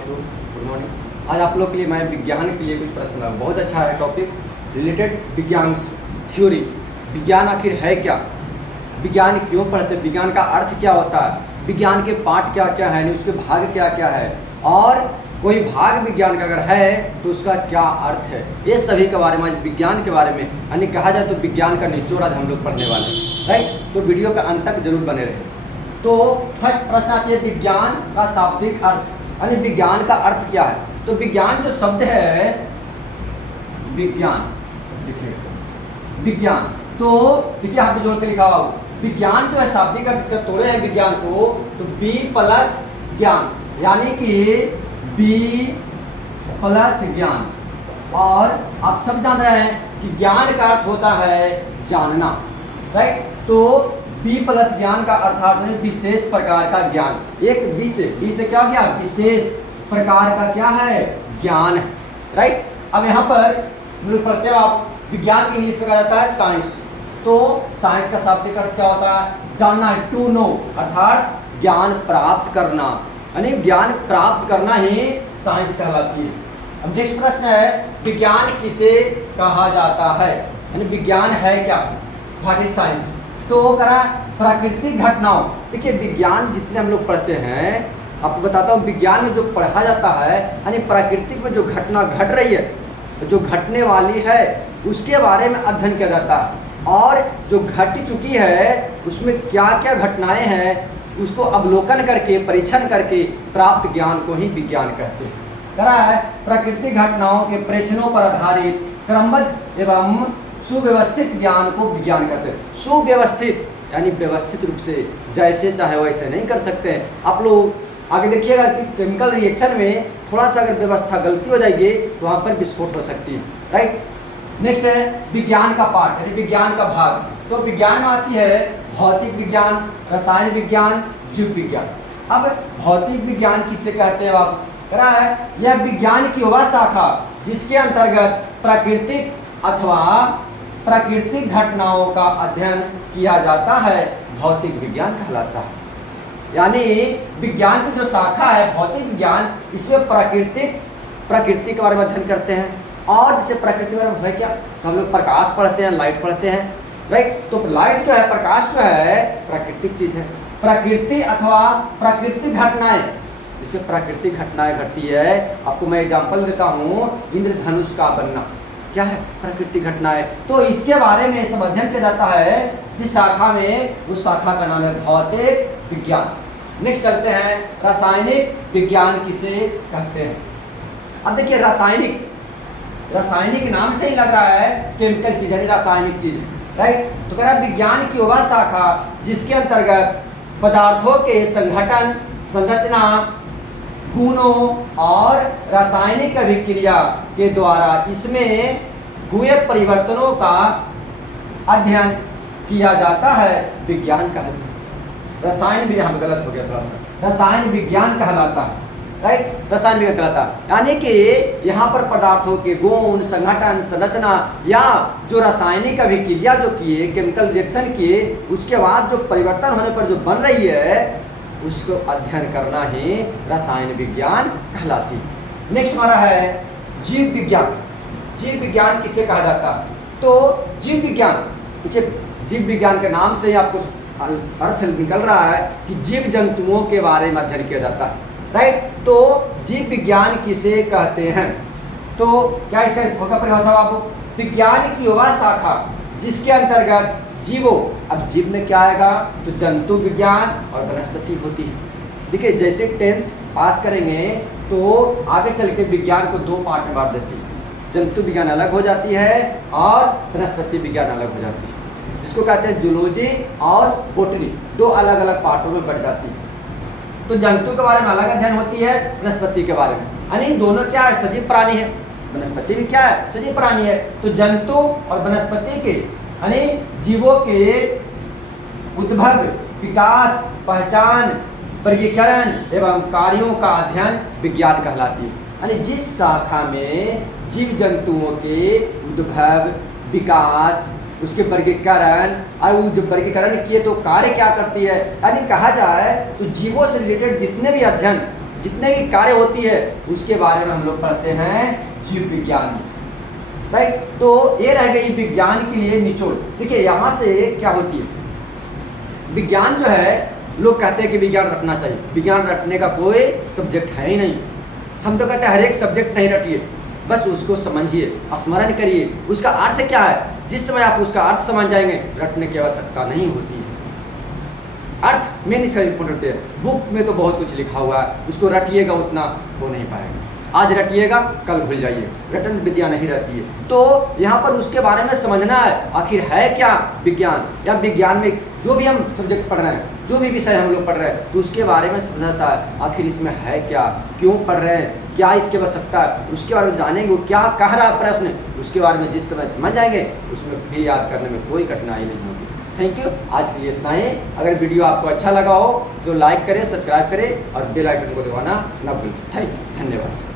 Of you, good morning. आज आप लोग के लिए मैं विज्ञान के लिए कुछ प्रश्न लाया। बहुत अच्छा है टॉपिक रिलेटेड विज्ञान थ्योरी। विज्ञान आखिर है क्या, विज्ञान क्यों पढ़ते हैं, विज्ञान का अर्थ क्या होता है, विज्ञान के पार्ट क्या क्या है, उसके भाग क्या क्या है, और कोई भाग विज्ञान का अगर है तो उसका क्या अर्थ है, ये सभी के बारे में आज विज्ञान के बारे में यानी कहा जाए तो विज्ञान का निचोड़ आज हम लोग पढ़ने वाले हैं। राइट, तो वीडियो का अंत तक जरूर बने रहे। तो फर्स्ट प्रश्न आती है विज्ञान का शाब्दिक अर्थ, यानी विज्ञान का अर्थ क्या है। तो विज्ञान जो शब्द है विज्ञान, देखिए विज्ञान, तो देखिए यहाँ पे जोड़ के लिखा हुआ विज्ञान जो है शाब्दिक अर्थ इसका तोड़े हैं विज्ञान को तो बी प्लस ज्ञान, यानी कि बी प्लस ज्ञान। और आप सब जान रहे हैं कि ज्ञान का अर्थ होता है जानना। राइट, तो बी प्लस ज्ञान का अर्थात है विशेष प्रकार का ज्ञान। एक बी से क्या हो गया, विशेष प्रकार का क्या है, ज्ञान है। राइट, अब यहाँ पर पढ़ते हो आप विज्ञान की इंग्लिश में कहा जाता है साइंस। तो साइंस का शाब्दिक अर्थ क्या होता है, जानना है, टू नो, अर्थात ज्ञान प्राप्त करना, यानी ज्ञान प्राप्त करना ही साइंस कहलाती है। अब नेक्स्ट प्रश्न है विज्ञान किसे कहा जाता है, यानी विज्ञान है क्या, व्हाट इज साइंस। तो करा प्राकृतिक घटनाओं। देखिए विज्ञान जितने हम लोग पढ़ते हैं, आपको बताता हूँ विज्ञान में जो पढ़ा जाता है यानी प्राकृतिक में जो घटना घट रही है, जो घटने वाली है उसके बारे में अध्ययन किया जाता है, और जो घट चुकी है उसमें क्या क्या घटनाएं हैं उसको अवलोकन करके परीक्षण करके प्राप्त ज्ञान को ही विज्ञान कहते हैं। करा है प्राकृतिक घटनाओं के प्रेक्षणों पर आधारित क्रमबद्ध एवं सुव्यवस्थित ज्ञान को विज्ञान कहते हैं। सुव्यवस्थित यानी व्यवस्थित रूप से, जैसे चाहे वैसे नहीं कर सकते हैं। आप लोग आगे देखिएगा कि केमिकल रिएक्शन में थोड़ा सा अगर व्यवस्था गलती हो जाएगी तो वहाँ पर विस्फोट हो सकती है। राइट, नेक्स्ट है विज्ञान का पार्ट यानी विज्ञान का भाग। तो विज्ञान में आती है भौतिक विज्ञान, रसायन विज्ञान, जीव विज्ञान। अब भौतिक विज्ञान किसे कहते हैं आप, कह रहा है यह विज्ञान की वह शाखा जिसके अंतर्गत प्राकृतिक अथवा प्राकृतिक घटनाओं का अध्ययन किया जाता है, भौतिक विज्ञान कहलाता है। यानी विज्ञान की जो शाखा है भौतिक विज्ञान, इसमें प्रकृति के बारे में अध्ययन करते हैं। और जैसे प्रकृति के बारे में है क्या, तो हम लोग प्रकाश पढ़ते हैं, लाइट पढ़ते हैं। राइट, तो लाइट जो है, प्रकाश जो है प्राकृतिक चीज है। प्रकृति अथवा प्राकृतिक घटनाएं, जिससे प्राकृतिक घटनाएं घटती है। आपको मैं एग्जांपल देता हूँ, इंद्रधनुष का बनना क्या है, प्राकृतिक घटनाएं। तो इसके बारे में सब अध्ययन किया जाता है जिस शाखा में, उस शाखा का नाम है भौतिक विज्ञान। नेक्स्ट चलते हैं रासायनिक विज्ञान किसे कहते हैं। अब देखिए रासायनिक नाम से ही लग रहा है केमिकल चीज यानी रासायनिक चीज। राइट, तो कह रहा है विज्ञान की वह शाखा जिसके अंतर्गत पदार्थों के संगठन, संरचना, गुणों और रासायनिक अभिक्रिया के द्वारा इसमें हुए परिवर्तनों का अध्ययन किया जाता है, विज्ञान कहलाता है। रसायन भी यहाँ गलत हो गया थोड़ा सा, रसायन विज्ञान कहलाता है। राइट, रसायन विज्ञान कहलाता है, यानी कि यहाँ पर पदार्थों के गुण, संगठन, संरचना या जो रासायनिक अभिक्रिया जो किए, केमिकल रिएक्शन किए, उसके बाद जो परिवर्तन होने पर जो बन रही है उसको अध्ययन करना ही रसायन विज्ञान कहलाती है। नेक्स्ट हमारा है जीव विज्ञान। जीव विज्ञान किसे कहा जाता है, तो जीव विज्ञान, देखिए जीव विज्ञान के नाम से ही आपको अर्थ निकल रहा है कि जीव जंतुओं के बारे में अध्ययन किया जाता है। राइट, तो जीव विज्ञान किसे कहते हैं, तो क्या इसका होगा परिभाषा आपको, विज्ञान की वह शाखा जिसके अंतर्गत जीवों, अब जीव में क्या आएगा, तो जंतु विज्ञान और वनस्पति होती है। देखिए जैसे 10th पास करेंगे तो आगे चल के विज्ञान को दो पार्ट में बांट देती है, जंतु विज्ञान अलग हो जाती है और वनस्पति विज्ञान अलग हो जाती है, जिसको कहते हैं जूलॉजी और बॉटनी, दो अलग अलग पार्टों में बढ़ जाती है। तो जंतु के बारे में अलग अध्ययन होती है, वनस्पति के बारे में, यानी दोनों क्या है, सजीव प्राणी है, वनस्पति भी क्या है, सजीव प्राणी है। तो जंतु और वनस्पति के यानी जीवों के उद्भव, विकास, पहचान, वर्गीकरण एवं कार्यों का अध्ययन विज्ञान कहलाती है। यानी जिस शाखा में जीव जंतुओं के उद्भव, विकास, उसके वर्गीकरण और जो वर्गीकरण किए तो कार्य क्या करती है, यानी कहा जाए तो जीवों से रिलेटेड जितने भी अध्ययन जितने भी कार्य होती है उसके बारे में हम लोग पढ़ते हैं जीव विज्ञान में, राइट। तो ये रह गई विज्ञान के लिए निचोड़। देखिए यहाँ से क्या होती है, विज्ञान जो है लोग कहते हैं कि विज्ञान रटना चाहिए, विज्ञान रटने का कोई सब्जेक्ट है ही नहीं। हम तो कहते हैं हर एक सब्जेक्ट नहीं रटिए, बस उसको समझिए, स्मरण करिए, उसका अर्थ क्या है। जिस समय आप उसका अर्थ समझ जाएंगे रटने की आवश्यकता नहीं होती है। अर्थ मेन इसका इंपॉर्टेंट है। बुक में तो बहुत कुछ लिखा हुआ है, उसको रटिएगा उतना हो नहीं पाएगा। आज रटिएगा कल भूल जाइए, रटन विद्या नहीं रहती है। तो यहाँ पर उसके बारे में समझना है आखिर है क्या विज्ञान, या विज्ञान में जो भी हम सब्जेक्ट पढ़ रहे हैं, जो भी विषय हम लोग पढ़ रहे हैं, तो उसके बारे में समझना है आखिर इसमें है क्या, क्यों पढ़ रहे हैं, क्या इसके आवश्यकता है, उसके बारे में जानेंगे। क्या कह रहा है प्रश्न, उसके बारे में जिस समय समझ जाएंगे उसमें भी याद करने में कोई कठिनाई नहीं होगी। थैंक यू, आज के लिए इतना ही। अगर वीडियो आपको अच्छा लगा हो तो लाइक करें, सब्सक्राइब करें और बेल आइकन को दबाना ना भूलें। थैंक यू, धन्यवाद।